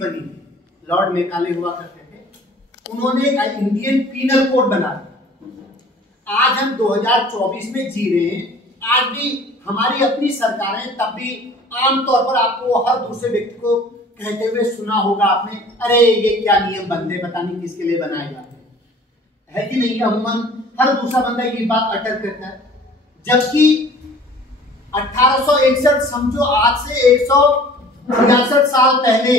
बनी, Lord Macaulay हुआ करते थे, उन्होंने एक इंडियन पीनल कोड बना दिया। आज हम 2024 में जी रहे हैं, आज भी हमारी अपनी सरकारें, तब भी आमतौर पर आपको हर दूसरे व्यक्ति को कहते हुए सुना होगा आपने, अरे ये क्या नियम बनते, पता नहीं किसके लिए बनाए जाते हैं, है कि नहीं? अमूमन हर दूसरा बंदा ये बात अटर करता है। जबकि 1861 समझो, आज से 166 साल पहले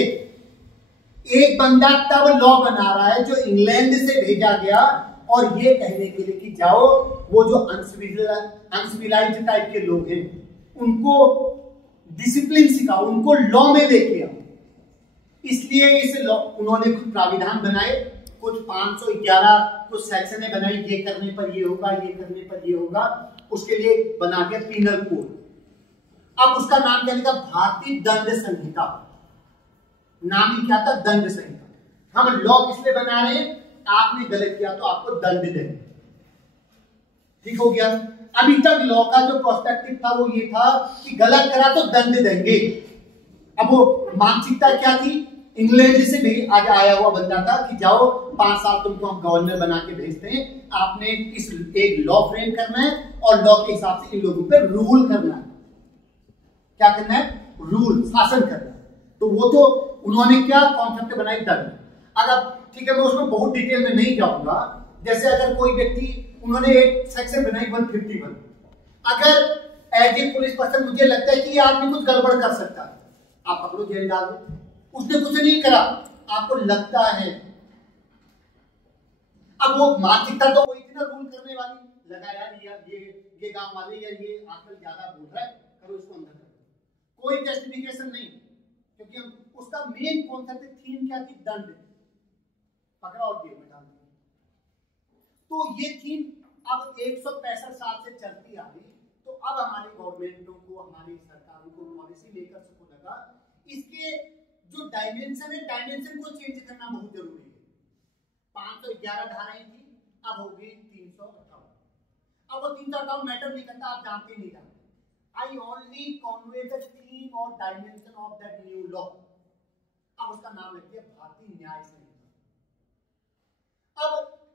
एक बंदा तब लॉ बना रहा है जो इंग्लैंड से भेजा गया, और ये कहने के लिए कि जाओ वो जो अनसिविलाइज्ड टाइप के लोग हैं उनको डिसिप्लिन सिखाओ, उनको लॉ में लेके आओ। इसलिए इस लॉ उन्होंने कुछ प्राविधान बनाए, कुछ 511 कुछ सेक्शन बनाई, ये करने पर ये होगा, ये करने पर ये होगा, उसके लिए बना के पीनल कोड। अब उसका नाम क्या लिखा? भारतीय दंड संहिता। नाम ही क्या था? दंड संहिता। हम लॉ किस लिए बना रहे हैं? आपने गलत किया तो आपको दंड देंगे, ठीक हो गया? अभी तक लॉ का जो प्रोस्पेक्टिव था वो ये था कि गलत करा तो दंड देंगे। अब वो मानसिकता क्या थी? इंग्लैंड से भी आज आया हुआ बंदा था कि जाओ 5 साल तुमको हम गवर्नर बना के भेजते हैं, आपने इस एक लॉ फ्रेम करना है और लॉ के हिसाब से इन लोगों पे रूल करना है। क्या करना है? रूल, शासन करना है। तो वो तो उन्होंने क्या कॉन्सेप्ट बनाई? दंड। अगर ठीक है, मैं उसमें बहुत डिटेल में नहीं जाऊंगा। जैसे अगर कोई व्यक्ति, उन्होंने एक सेक्शन बनाई 151, अगर एज ए पुलिस पर्सन मुझे लगता है कि ये आदमी कुछ गड़बड़ कर सकता है, आप पकड़ो, जेल डाल दो। उसने कुछ नहीं करा, आपको लगता है। अब वो मानसिकता तो वही थी ना रूल करने वाली, लगा यार ये गांव वाले या ये आजकल ज्यादा बोल रहा है, करो इसको अंदर करो। कोई जस्टिफिकेशन नहीं, क्योंकि हम उसका मेन कॉन्सेप्ट थीम क्या थी? दंड, पकड़ा और जेल में डाल दिया। तो ये थीम अब 165 साल से चलती आ रही। तो अब हमारी गवर्नमेंटों को, हमारी सरकारों को, पॉलिसी मेकर्स को लगा इसके जो डायमेंशन है, डायमेंशन को चेंज करना बहुत जरूरी है। 511 धाराएं थी, अब हो गई 358। अब वो 358 मैटर नहीं करता, आप जानते नहीं जानते। I only convey the theme और dimension of that new law. अब उसका नाम रखिए भारतीय न्याय संहिता। अब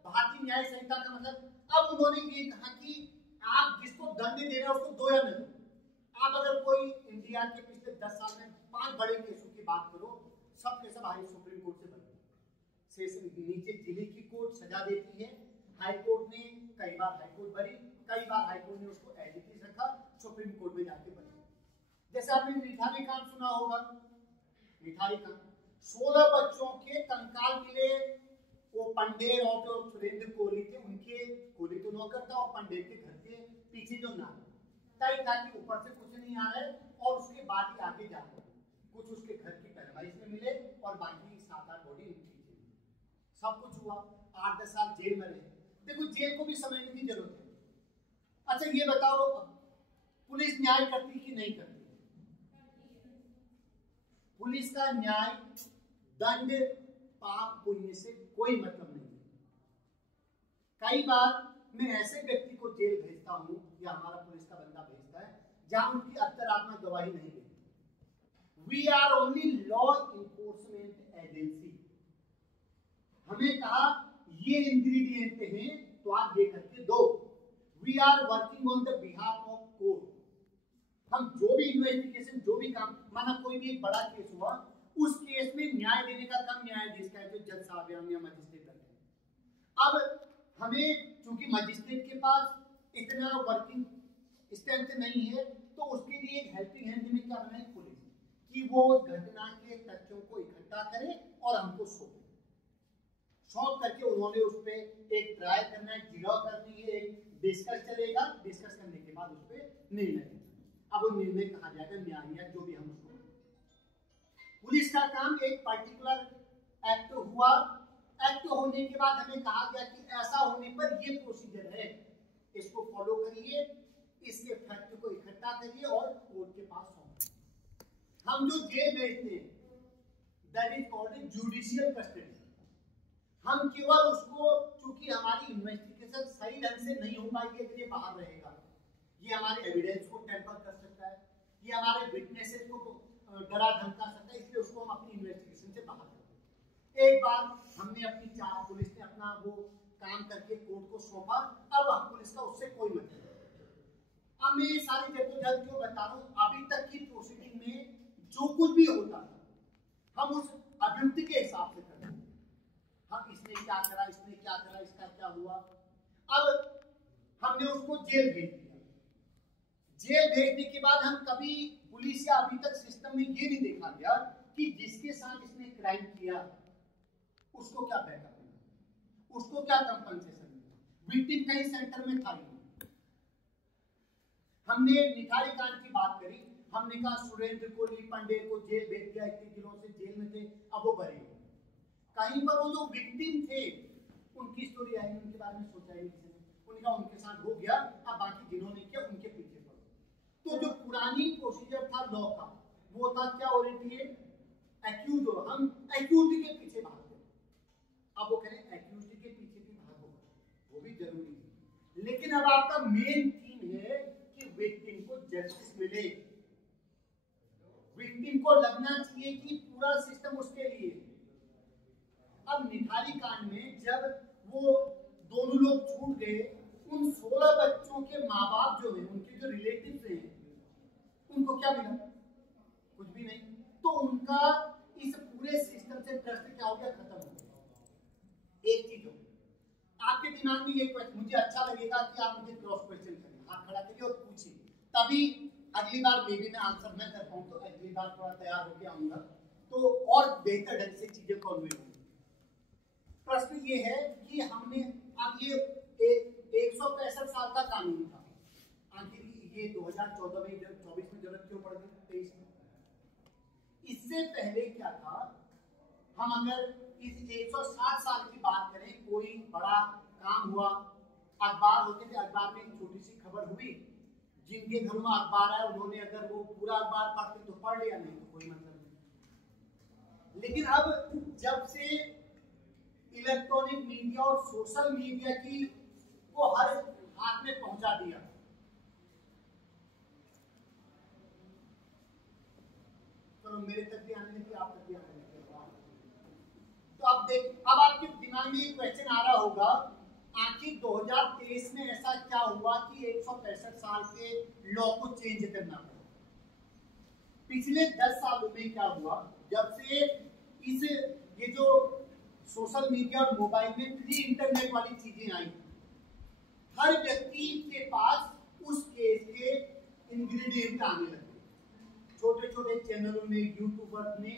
भारतीय न्याय संहिता का मतलब, अब उन्होंने ये कहा कि आप जिसको दंड दे रहे हो उसको दो या न दो। आप अगर कोई इंडिया के पिछले 10 साल में 5 बड़े केसों की बात करो, सब के सब हाई सुप्रीम कोर्ट से बने। सेशन नीचे जिले की कोर्ट सजा देती है, हाई कोर्ट ने कई बार हाई कोर्ट भरी, कई बार हाई कोर्ट ने उसको एज इट इज रखा, सुप्रीम कोर्ट में जाके बनी। जैसे आपने निठारी कांड सुना होगा, निठारी कांड 16 बच्चों के कंकाल मिले, वो पंडेर और जो सुरेंद्र कोहली थे, उनके, कोहली तो नौकर था और पंडेर के घर के पीछे जो नाम तय था कि ऊपर से कुछ नहीं आ रहा है, और उसके बाद ही आगे जा रहे कुछ उसके घर की पैरवाई में मिले और बाकी 7-8 बॉडी पीछे। सब कुछ हुआ, 8-10 साल जेल में रहे। देखो जेल को भी समझने की जरूरत है। अच्छा ये बताओ, पुलिस न्याय करती कि नहीं करती? पुलिस का न्याय दंड पाप पुण्य से कोई मतलब नहीं। कई बार मैं ऐसे व्यक्ति को जेल भेजता हूं या हमारा पुलिस का बंदा भेजता है जहां उनकी अंतरात्मा गवाही नहीं देती। We are only law enforcement agency. हमें कहा ये इंग्रेडिएंट हैं तो आप ये करके दो। We are working on the behalf of court. हम जो भी इन्वेस्टिगेशन, जो भी काम, माना कोई भी एक बड़ा केस हुआ, उस केस में न्याय देने का काम न्यायाधीश का है, जो जज साहब या मजिस्ट्रेट करते हैं। अब हमें चूंकि मजिस्ट्रेट के पास इतना वर्किंग स्ट्रेंथ नहीं है, तो उसके लिए एक हेल्पिंग हैंड में क्या बनाए? पुलिस, कि वो घटना के तथ्यों को इकट्ठा करे और हमको सौंप करके उन्होंने उस पर एक ट्रायल करना है, जिरह करनी है, एक डिस्कस चलेगा, डिस्कस करने के बाद उस पर निर्णय। अब वो निर्णय कहा जाएगा, न्याय या जो भी हम उसको। पुलिस का काम एक पर्टिकुलर एक्ट हुआ, एक्ट होने के बाद हमें कहा गया कि ऐसा होने पर ये प्रोसीजर है, इसको फॉलो करिए, इसके फैक्ट को इकट्ठा करिए और कोर्ट के पास सौंपिए। हम जो जेल भेजते हैं that is called judicial custody. हम केवल उसको, चूंकि हमारी इन्वेस्टिगेशन सही ढंग से नहीं हो पाएगी अगर ये बाहर रहेगा, ये हमारे एविडेंस को टेम्पर कर सकता है, ये हमारे विटनेसेस को डरा धमका सकता है, इसलिए उसको हम अपनी इन्वेस्टिगेशन से बाहर एक बार हमने अपनी पुलिस ने अपना वो काम करके कोर्ट को सौंपा, अब हम पुलिस का उससे कोई मतलब नहीं। अब मैं ये सारी जद्दोजहद क्यों बता रहा हूँ, अभी तक की प्रोसीडिंग में जो कुछ भी होता था हम उस अभियुक्त के हिसाब से करते हैं, हम इसने क्या करा, इसने क्या करा, इसका क्या हुआ। अब हमने उसको जेल भेज दिया। जेल भेजने के बाद हम कभी पुलिस या अभी तक सिस्टम में ये नहीं देखा गया कि जिसके साथ इसने क्राइम किया उसको क्या बैकअप मिला, उसको क्या कंपनसेशन मिला। विक्टिम कहीं सेंटर में था ही नहीं। हमने निठारी कांड की बात करी, हमने कहा सुरेंद्र को, ली पंडेल को जेल भेज दिया, 21 दिनों से जेल में थे, अब वो बरी हो। कहीं पर वो जो विक्टिम थे उनकी स्टोरी आई, उनके बारे में सोचा ही किसी ने, उनका उनके साथ हो गया, अब बाकी जिन्होंने किया उनके पीछे पड़ो। तो जो पुरानी प्रोसीजर था लॉ का वो था क्या, ओरिएंटेड एक्यूज हो, हम एक्यूज के पीछे भागते। अब वो करें एक्यूज के पीछे भी भागो, वो भी जरूरी है, लेकिन अब आपका मेन थीम है कि विक्टिम को जस्टिस मिले, विक्टिम को लगना चाहिए कि पूरा सिस्टम उसके लिए। अब निठारी कांड में जब वो दोनों लोग छूट गए, उन 16 बच्चों के माँ बाप जो हैं, उनके जो रिलेटिव्स हैं, उनको क्या मिला? कुछ भी नहीं। तो उनका इस पूरे सिस्टम से ट्रस्ट क्या हो गया, खत्म हो गया। एक चीज हो, आपके दिमाग में ये क्वेश्चन, मुझे अच्छा लगेगा कि आप मुझे क्रॉस क्वेश्चन करें, हाथ खड़ा करिए और पूछिए, तभी अगली बार मे भी मैं आंसर न कर पाऊं तो अगली बार थोड़ा तैयार होकर आऊंगा तो और बेहतर ढंग से चीजें कन्वे होंगी। प्रश्न ये है कि हमने अब ये 165 साल का कानून था, आखिर ये 2014 में 24 में जरूरत क्यों पड़ गई, 23 में? इससे पहले क्या था, हम अगर इस 160 साल की बात करें, कोई बड़ा काम हुआ, अखबार होते थे, अखबार में एक छोटी सी खबर हुई, जिनके घरों में अखबार है उन्होंने अगर वो पूरा अखबार पढ़ते तो पढ़ लिया, नहीं तो कोई मतलब नहीं। लेकिन अब जब से इलेक्ट्रॉनिक मीडिया और सोशल मीडिया की को हर हाथ में पहुंचा दिया, तो मेरे तक भी आने लगी, आप तक भी आने लगी। तो अब आपके दिमाग में एक क्वेश्चन आ रहा होगा, आखिर 2023 में ऐसा क्या हुआ कि 165 साल के लॉ को चेंज करना पड़ा? पिछले 10 सालों में क्या हुआ, जब से ये जो सोशल मीडिया और मोबाइल में प्री इंटरनेट वाली चीजें आई, हर व्यक्ति के पास उस केस के इंग्रेडिएंट आने लगे। छोटे छोटे चैनलों ने, यूट्यूबर्स ने,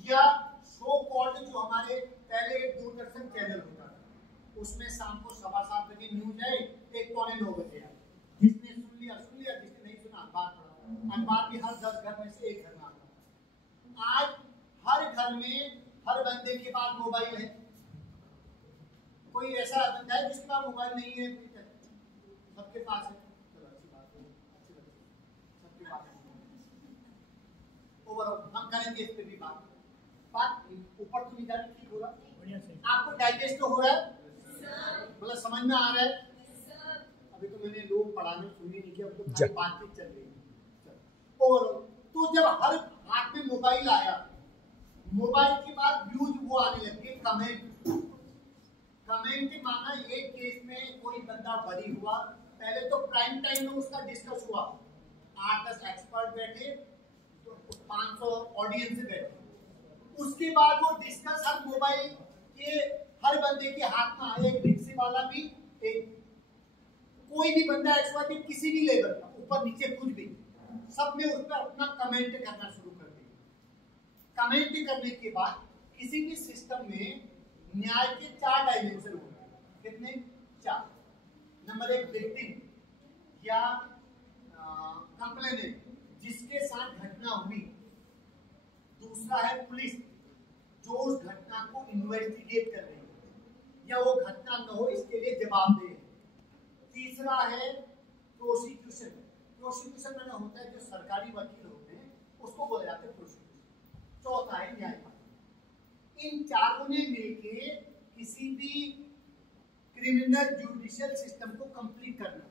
या शो कॉल्ड जो हमारे पहले एक दूरदर्शन चैनल होता था, उसमें शाम को 7:15 बजे न्यूज है, 1:45 बजे आए, जिसने सुन लिया, जिसने नहीं सुना अखबार पढ़ा। अखबार भी हर 10 घर में से एक घर में आता। आज हर घर में हर बंदे के पास मोबाइल है। कोई ऐसा बंदा है जिसके पास मोबाइल नहीं है? सबके पास है। चलो अच्छी बात है, अच्छी बात है, सबके पास है। ओवरऑल हम करेंगे इस पे भी बात ऊपर तो नहीं जा रही, ठीक होगा? आपको डाइजेस्ट तो हो रहा है, मतलब समझ में आ रहा है? अभी तो मैंने लोग पढ़ाने सुनी नहीं किया, तो खाली बातचीत चल रही है। ओवरऑल तो जब हर हाथ में मोबाइल आया, मोबाइल के बाद व्यूज वो आने लगे, कमेंट माना एक केस में कोई बंदा बरी हुआ, पहले तो प्राइम टाइम में उसका डिस्कस हुआ, 8-10 एक्सपर्ट बैठे, तो 500 ऑडियंस बैठे, उसके बाद वो डिस्कस हर मोबाइल के हर बंदे के हाथ में आया, एक रिक्शे वाला भी, एक कोई भी बंदा एक्सपर्ट किसी भी लेवल का, ऊपर नीचे कुछ भी, सब ने उस पर अपना कमेंट करना शुरू कर दिया। कमेंट करने के बाद किसी भी सिस्टम में न्याय के 4 डायमेंशन होते हैं। कितने? 4। नंबर 1 विक्टिम या कंप्लेनेंट, जिसके साथ घटना हुई। दूसरा है पुलिस, जो उस घटना को इन्वेस्टिगेट कर रही है या वो घटना न हो इसके लिए जवाबदेह है। तीसरा है प्रोसिक्यूशन। प्रोसिक्यूशन में होता है जो सरकारी वकील होते हैं, उसको बोले जाते हैं प्रोसिक्यूशन। चौथा है न्यायपालिका। इन चारों ने मिलकर किसी भी क्रिमिनल जुडिशियल सिस्टम को कंप्लीट करना।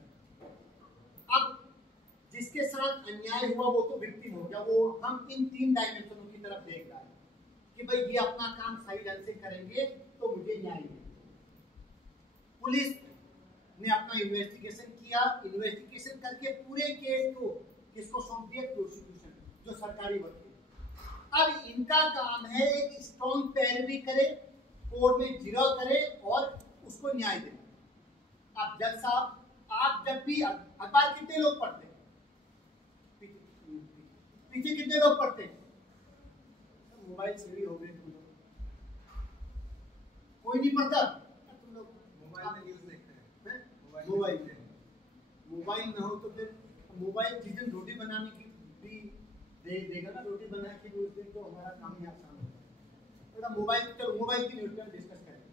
अब जिसके साथ अन्याय हुआ वो तो विक्टिम हो गया, वो हम इन 3 डायमेंशनों की तरफ देख रहे हैं कि भाई ये अपना काम सही ढंग से करेंगे तो मुझे न्याय मिलेगा। पुलिस ने अपना इन्वेस्टिगेशन किया, इन्वेस्टिगेशन करके पूरे केस को किसको सौंप दिया? प्रोसिक्यूशन, जो सरकारी वकील। अब इनका काम है एक स्ट्रॉन्ग पैरवी करे, कोर्ट में जिरह करे और उसको न्याय दे। अब जज साहब, आप जब भी अखबार कितने लोग पढ़ते हैं? पीछे कितने लोग पढ़ते हैं? मोबाइल से भी हो गए तुम लोग, कोई नहीं पढ़ता। तुम लोग मोबाइल में न्यूज़ देखते हैं। मोबाइल में हो तो फिर मोबाइल जिस दिन रोटी बनाने की भी देगा ना, रोटी बना के उस दिन तो हमारा काम ही आसान होगा। तो मोबाइल, चलो मोबाइल की न्यूज़ पर डिस्कस करेंगे।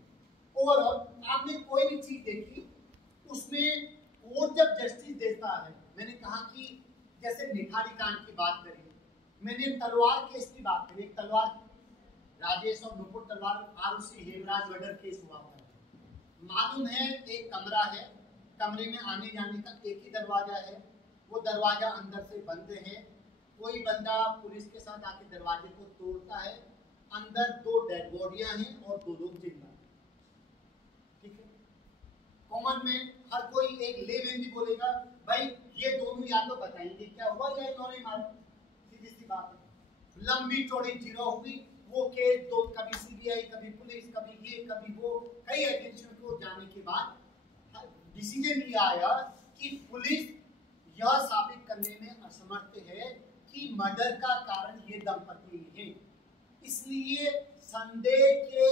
ओवरऑल आपने कोई भी चीज देखी, उसमें कोर्ट जब जस्टिस देता है, मैंने कहा कि जैसे निखारी कांड की बात करी, मैंने तलवार केस की बात करी। तलवार, राजेश और नुपुर तलवार आरुषि हेमराज मर्डर केस हुआ था। मालूम है एक कमरा है, कमरे में आने जाने का एक ही दरवाजा है, वो दरवाजा अंदर से बंद है। कोई बंदा पुलिस के साथ आके दरवाजे को तोड़ता है, अंदर 2 डेड बॉडियां हैं और 2 लोग जिंदा। ठीक है, कॉमन में हर कोई एक लेमैन भी बोलेगा भाई ये दोनों या तो बताएंगे क्या हुआ या इन्होंने मारा। सीधी सी बात है, लंबी चौड़ी जीरो हुई वो केस, तो कभी सीबीआई, कभी पुलिस, कभी ये कभी वो, कई एजेंसियों को जाने के बाद डिसीजन लिया आया कि पुलिस यह साबित करने में असमर्थ है कि मर्डर का कारण ये दंपति है, इसलिए संदेह के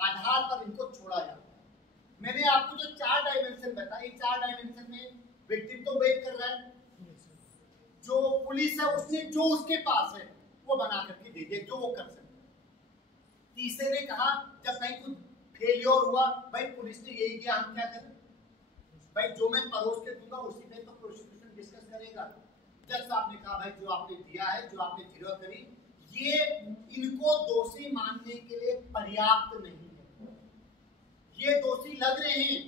आधार पर इनको छोड़ा जाता है। मैंने आपको जो 4 डायमेंशन बताई, 4 डायमेंशन में विक्टिम तो वेट कर रहा है, जो पुलिस है उसने जो उसके पास है वो बना करके दे दिया, जो वो कर सकता है। तीसरे ने कहा जब कहीं कुछ फेलियर हुआ, भाई पुलिस ने यही किया, हम क्या करें? भाई जो मैं परोस के दूंगा उसी पे तो प्रोसिक्यूशन डिस्कस करेगा। जज साहब ने कहा भाई जो आपने दिया है, जो आपने जिरह करी, ये इनको दोषी मानने के लिए पर्याप्त नहीं है, ये दोषी लग रहे हैं।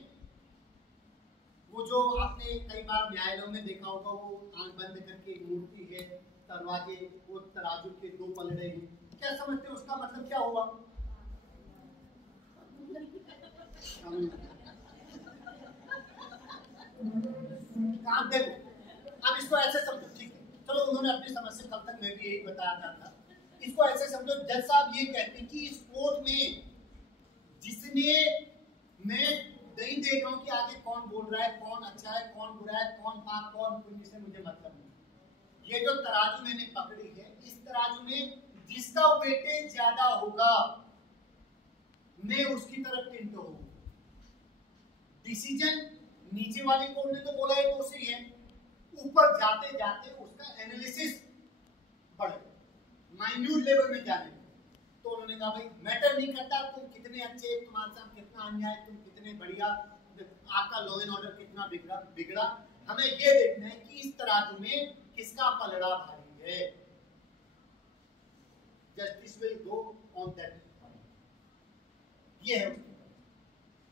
वो जो आपने कई बार न्यायालयों में देखा होगा, वो आंख बंद करके एक मूर्ति है, दरवाजे, वो तराजू के 2 पलड़े हैं, क्या समझते हैं उसका मतलब क्या हुआ? काम देखो, अब इसको ऐसे समझो, ठीक है, चलो उन्होंने अपनी समझ से, कल तक मैं भी यही बताया था। इसको ऐसे समझो, जज साहब ये कहते हैं कि इस कोर्ट में जिसने, मैं नहीं देख रहा हूं कि आगे कौन बोल रहा है, कौन अच्छा है, कौन बुरा है, कौन पाप, कौन पुण्य, से मुझे मतलब नहीं। ये जो तराजू मैंने पकड़ी है, इस तराजू में जिसका वेटेज ज्यादा होगा मैं उसकी तरफ टिंट होगा। डिसीजन नीचे वाले कोर्ट ने तो बोला है दोषी है, ऊपर जाते जाते उसका एनालिसिस बढ़े, माइन्यूट लेवल में जाने। तो उन्होंने कहा भाई मैटर नहीं करता तुम कितने अच्छे, तुम्हारे साथ कितना अन्याय, तुम कितने बढ़िया, आपका लॉ एंड ऑर्डर कितना बिगड़ा, हमें ये देखना है कि इस तराजू में किसका पलड़ा भारी है। Justice will go on that, ये है उसकी,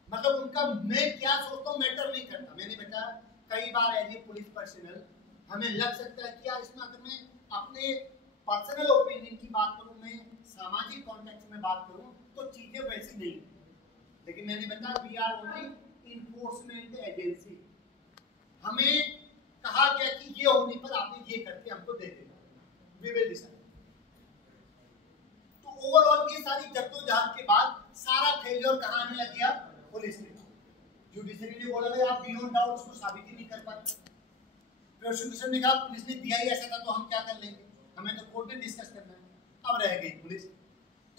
मतलब उनका मैं क्या सोचता हूँ मैटर नहीं करता। मैंने बताया कई बार एज ए पुलिस पर्सनल हमें लग सकता है कि यार इसमें अगर मैं अपने पर्सनल ओपिनियन की बात करूं, मैं सामाजिक कॉन्टेक्स्ट में बात करूं तो चीजें वैसी नहीं, लेकिन मैंने बताया we are only enforcement agency. हमें कहा गया कि ये होने पर आपने ये करके हमको दे देना, वी विल डिसाइड। तो ओवरऑल ये सारी जद्दोजहद के बाद सारा फेलियर कहां आने लग गया? पुलिस ने। जुडिशरी ने बोला भाई आप बियॉन्ड डाउट उसको साबित ही नहीं कर पाए। प्रोसिक्यूशन ने कहा पुलिस ने दिया ही ऐसा था तो हम क्या कर लेंगे, हमें तो कोर्ट में डिस्कस करना है। अब रह गई पुलिस,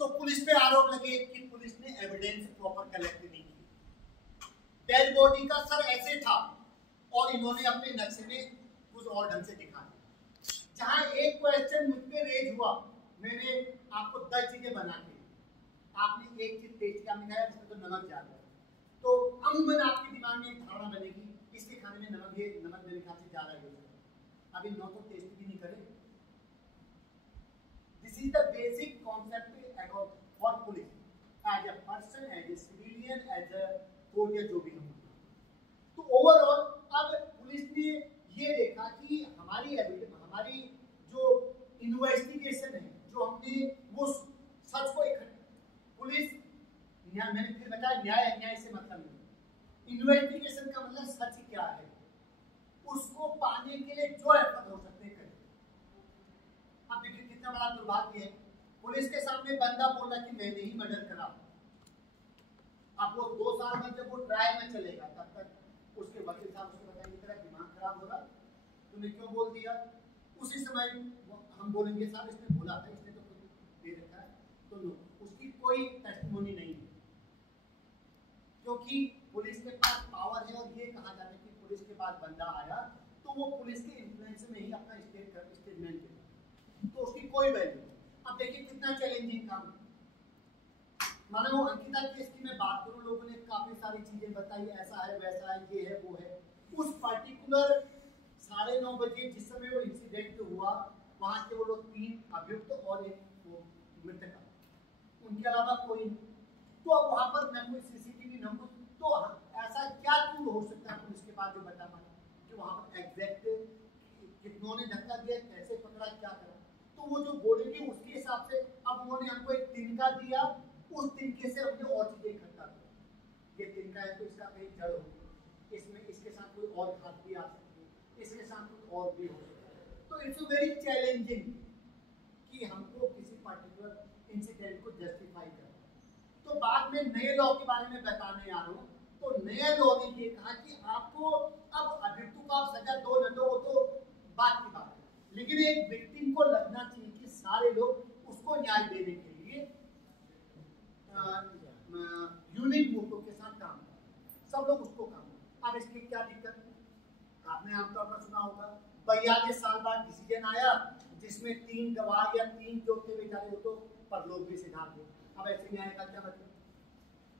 तो पुलिस पे आरोप लगे कि पुलिस ने एविडेंस प्रॉपर कलेक्ट नहीं की। डेड बॉडी का सर ऐसे था और इन्होंने अपने नक्शे में कुछ और ढंग से दिखा दिया। जहां एक क्वेश्चन मुझ पे रेज हुआ, मैंने आपको 10 चीजें बना के, आपने एक चीज टेस्ट किया, मैंने कहा इसमें तो नमक ज्यादा है, तो अमूमन आपके दिमाग में एक धारणा बनेगी इसके खाने में नमक मेरे ख्याल से ज्यादा यूज है। अभी नौ तो टेस्ट भी नहीं करे। This is the basic concept for police as a person, as a civilian, as a court या जो भी हम। तो ओवरऑल अब पुलिस ने ये देखा कि हमारी जो इन्वेस्टिगेशन है, जो हम अपने वो सच को पुलिस मैंने फिर बताया न्याय अन्याय से मतलब नहीं। इन्वेस्टिगेशन का मतलब सच क्या है उसको पाने के लिए जो एफर्ट हो सकते हैं करें। अब देखिए कितना बड़ा दुर्भाग्य है, पुलिस के सामने बंदा बोल रहा कि मैंने ही मर्डर करा। अब वो 2 साल में जब वो ट्रायल में चलेगा तब तक उसके वकील साहब उसको बताएंगे तेरा दिमाग खराब हो रहा, तूने क्यों बोल दिया। उसी समय हम बोलेंगे साहब इसने बोला था, इसने तो खुद दे रखा है, तो लो उसकी कोई टेस्टिमोनी नहीं है, क्योंकि पुलिस के पास पावर है। और ये कहा जाता है कि पुलिस के पास बंदा आया तो वो पुलिस के इन्फ्लुएंस में ही अपना स्टेटमेंट देता, तो उसकी कोई वैल्यू नहीं। अब देखिए कितना चैलेंजिंग काम है। मानो अंकिता केस की मैं बात करूं, लोगों ने काफी सारी चीजें बताई, ऐसा है वैसा है ये है वो है। उस पर्टिकुलर 9:30 बजे जिस समय वो इंसिडेंट हुआ वहां के वो लोग 3 अभियुक्त और एक मृतक, उनके अलावा कोई नहीं। तो वहां पर न कोई सीसीटीवी न कुछ, तो ऐसा क्या क्यों हो सकता है पुलिस के पास जो बता पाए कि वहां पर एग्जैक्ट कितनों ने धक्का दिया, कैसे पकड़ा, क्या करा। तो वो जो बोलेंगे उसके हिसाब से। अब उन्होंने हमको एक तिनका दिया, उस तिनके से हमने और चीजें इकट्ठा की। ये तिनका है तो इसका कहीं जड़ होगी, इसमें इसके साथ कोई और खाद भी आ सकती है, इसके साथ कुछ और भी हो सकता है। तो इट्स वेरी चैलेंजिंग कि हमको किसी पर्टिकुलर इंसिडेंट को जस्टिफाई करना। तो बाद में नए लॉ के बारे में बताने आ रहा हूँ। तो नए लॉ ने ये कहा कि आपको अब अभियुक्त को आप सजा दो न दो वो तो बात की बात है, लेकिन एक विक्टिम को लगना चाहिए कि सारे लोग उसको न्याय देने के लिए यूनिक मोटो के साथ काम करें, सब लोग उसको काम करें। अब इसकी क्या दिक्कत है, आपने आमतौर पर सुना होगा 42 साल बाद डिसीजन आया जिसमें 3 गवाह या 3 जो थे बेचारे वो तो परलोक भी सिद्धांत थे। अब ऐसे न्याय का क्या मतलब,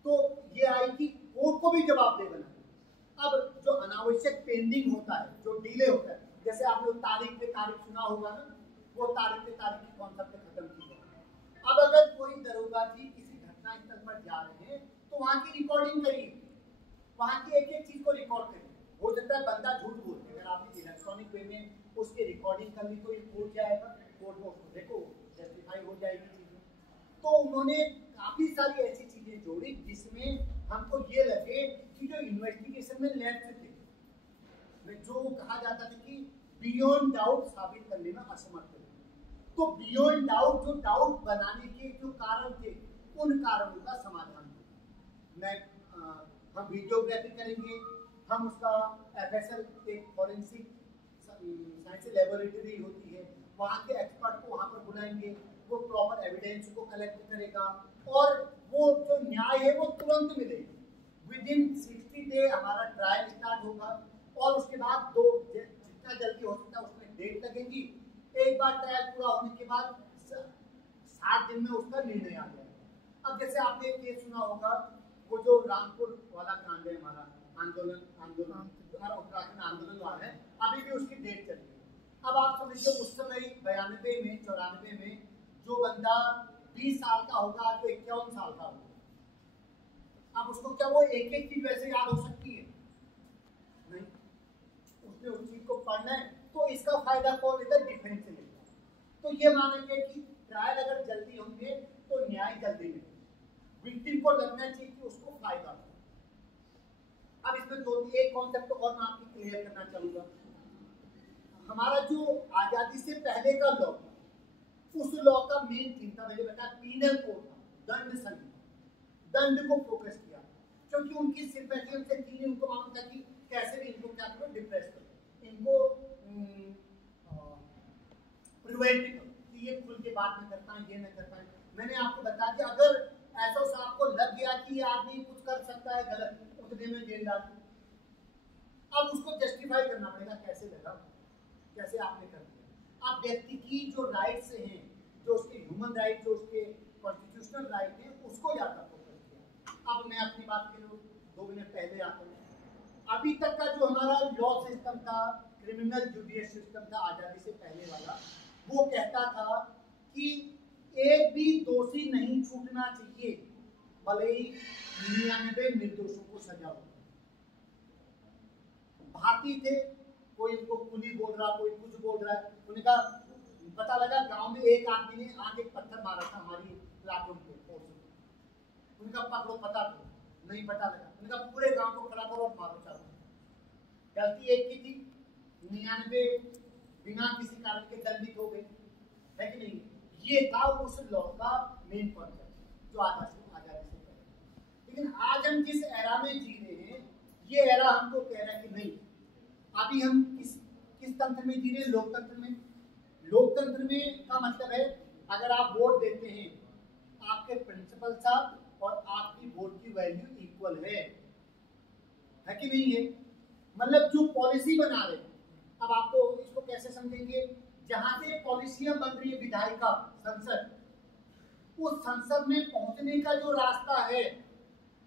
तो ये आई कि कोर्ट को भी जवाबदेह बना। अब जो अनावश्यक पेंडिंग होता है, जो डिले होता है, जैसे आपने तारीख पे तारीख सुना होगा ना, वो तारीख पे तारीख की कॉन्सेप्ट खत्म की जाए। अब अगर कोई दरोगा जी किसी घटना स्थल पर जा रहे हैं तो वहां की रिकॉर्डिंग करिए, वहां की एक एक चीज को रिकॉर्ड करिए। हो सकता है बंदा झूठ बोले, अगर आपने इलेक्ट्रॉनिक वे में उसकी रिकॉर्डिंग कर ली तो ये कोर्ट जाएगा, कोर्ट में उसको देखो जस्टिफाई हो जाएगी चीजें। तो उन्होंने काफी सारी ऐसी चीजें जोड़ी जिसमें हमको ये लगे कि जो इन्वेस्टिगेशन में लैप्स थे, जो कहा जाता था कि बियॉन्ड डाउट साबित करने में असमर्थ थे, तो बियॉन्ड डाउट जो डाउट बनाने के जो कारण थे उन कारणों का समाधान मैं हम वीडियोग्राफी करेंगे, हम उसका एफएसएल एक फॉरेंसिक साइंस लेबोरेटरी होती है, वहाँ के एक्सपर्ट को वहाँ पर बुलाएंगे, वो प्रॉपर एविडेंस को कलेक्ट करेगा और वो जो न्याय है वो तुरंत मिलेगा। विदिन 60 डे हमारा ट्रायल स्टार्ट होगा और उसके बाद जितना जल्दी हो सकता है उसमें डेट लगेगी। एक बार ट्रायल पूरा होने के बाद 7 दिन में उसका निर्णय आ जाएगा। अब जैसे आपने एक केस सुना होगा, वो जो रामपुर वाला कांड है, हमारा आंदोलन हमारा उत्तराखंड आंदोलन वाला है, अभी भी उसकी डेट चल रही है। अब आप समझिए उस समय 92 में 94 में जो बंदा 20 साल का होगा आज तो 51 साल का होगा, अब उसको क्या वो एक एक चीज वैसे याद हो सकती है? नहीं, उसने उस चीज को पढ़ना है। तो इसका फायदा कौन लेता है? डिफेंस लेता है। तो ये मानेंगे कि ट्रायल अगर जल्दी होंगे तो न्याय जल्दी मिलेगा, विक्टिम को लगना चाहिए कि उसको फायदा हो। अब इसमें दो एक कॉन्सेप्ट और मैं आपको क्लियर करना चाहूंगा। हमारा जो आजादी से पहले का लॉ, उस लॉ का मेन थीम था, मैंने बताया पीनल कोड था, दंड संहिता, दंड को फोकस किया, क्योंकि उनकी सिंपैथी उनसे थी, उनको मालूम था कि कैसे भी इनको क्या करो, डिप्रेस करो, इनको प्रिवेंट करो कि ये खुल के बात न कर पाए, ये न कर पाए। मैंने आपको बता दिया अगर ऐसा साहब को लग गया कि ये आदमी कुछ कर सकता है गलत, उतने में जेल डाल दो। अब उसको जस्टिफाई करना पड़ेगा, कैसे लगा, कैसे आपने कर दिया। अब व्यक्ति की जो राइट्स हैं, जो उसके ह्यूमन राइट, जो उसके कॉन्स्टिट्यूशनल राइट है, उसको ज्यादा फोकस किया। अब मैं अपनी बात के 2 मिनट पहले आता हूँ। अभी तक का जो हमारा लॉ सिस्टम था, क्रिमिनल जुडिशियल सिस्टम था आजादी से पहले वाला, वो कहता था कि एक भी दोषी नहीं छूटना चाहिए, भले ही 99 निर्दोषों को सजा हो। भारतीय थे, कोई उनको कुली बोल रहा, कोई कुछ बोल रहा है, उन्होंने कहा पता लगा गांव में एक आदमी ने आगे एक पत्थर मारा था हमारी प्लाटून पे फोर्स में। उनका पकड़ो, पता तो नहीं पता लगा। उनका पूरे गांव को खड़ा करो और मारो चारों। गलती एक की थी, 99 बिना किसी कारण के दंडित हो गए, है कि नहीं? ये था उस लॉ का मेन कॉन्सेप्ट जो आजादी से पहले। लेकिन आज हम जिस एरा में जी रहे हैं, ये एरा हमको कह रहा है कि नहीं, अभी हम किस तंत्र में जी रहे हैं? लोकतंत्र में। लोकतंत्र में का मतलब है अगर आप वोट देते हैं, आपके प्रिंसिपल साहब और आपकी वोट की वैल्यू इक्वल है कि नहीं है? मतलब जो पॉलिसी बना रहे, अब आपको इसको कैसे समझेंगे? जहां से पॉलिसियां बन रही है विधायिका संसद, उस संसद में पहुंचने का जो रास्ता है,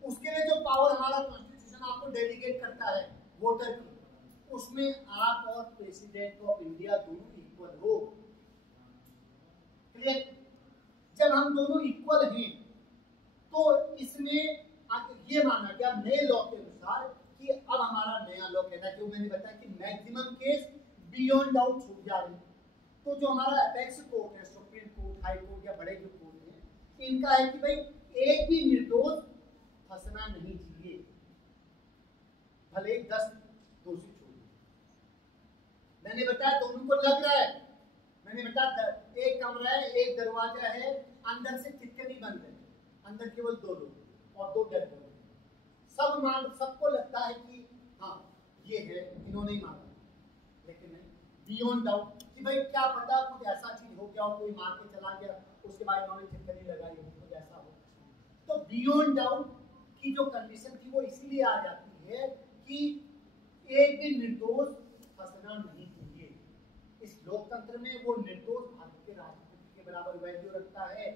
उसके लिए जो पावर हमारा कॉन्स्टिट्यूशन आपको डेलीगेट करता है वोटर की, उसमें आप और प्रेसिडेंट ऑफ इंडिया दोनों इक्वल हो। क्लियर? जब हम दोनों इक्वल हैं तो इसमें ये माना गया नए लॉ के अनुसार कि अब हमारा नया लॉ कहता है, जो मैंने बताया कि मैक्सिमम केस बियॉन्ड डाउट छूट जा रहे हैं। तो जो हमारा एपेक्स कोर्ट है, सुप्रीम कोर्ट, हाई कोर्ट या बड़े जो कोर्ट हैं, इनका है कि भाई एक भी निर्दोष फंसना नहीं चाहिए, भले 10 दोषी छोड़िए। मैंने बताया दोनों को लग रहा है, मैंने बताया एक कमरा है, एक दरवाजा है, अंदर से चिटकनी बंद है, अंदर केवल 2 लोग और 2 डेड बॉडी। सबको लगता है कि हाँ ये है, इन्होंने ही मारा, लेकिन नहीं, बियॉन्ड डाउट कि भाई क्या पता कुछ ऐसा चीज हो गया हो, कोई मार के चला गया, उसके बाद इन्होंने चिटकनी लगाई हो, कुछ ऐसा हो। तो बियॉन्ड डाउट की जो कंडीशन थी वो इसीलिए आ जाती है कि एक भी निर्दोष फंसना नहीं चाहिए। इस लोकतंत्र में वो निर्दोष भारत के राष्ट्रपति के बराबर वैल्यू रखता है।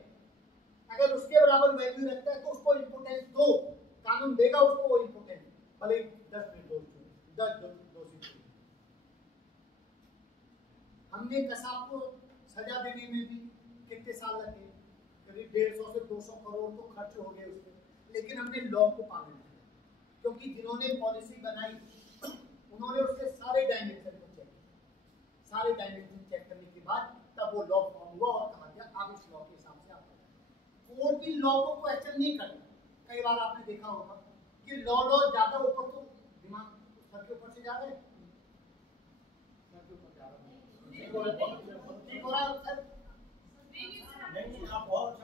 अगर उसके बराबर वैल्यू रखता है तो उसको इम्पोर्टेंस दो, कानून देगा उसको वो इम्पोर्टेंस, भले 10 निर्दोष 10 दोषी। हमने कसाब को सजा देने में भी कितने साल लगे, करीब 150 से 200 करोड़ तो खर्च हो गए उसमें, लेकिन हमने लॉ को पालन किया, क्योंकि जिन्होंने पॉलिसी बनाई उन्होंने उसके सारे डायमेंशन को चेक किया। सारे डायमेंशन चेक करने के बाद तब वो लॉ फॉर्म हुआ और कहा गया अब इस लॉ के हिसाब से आप कोर्ट भी लॉ को क्वेश्चन नहीं करता। कई बार आपने देखा होगा कि लॉ ज्यादा ऊपर तो दिमाग सर के ऊपर से जा रहे हैं, सर के ऊपर जा रहा है, ठीक हो रहा है सर, नहीं आप बहुत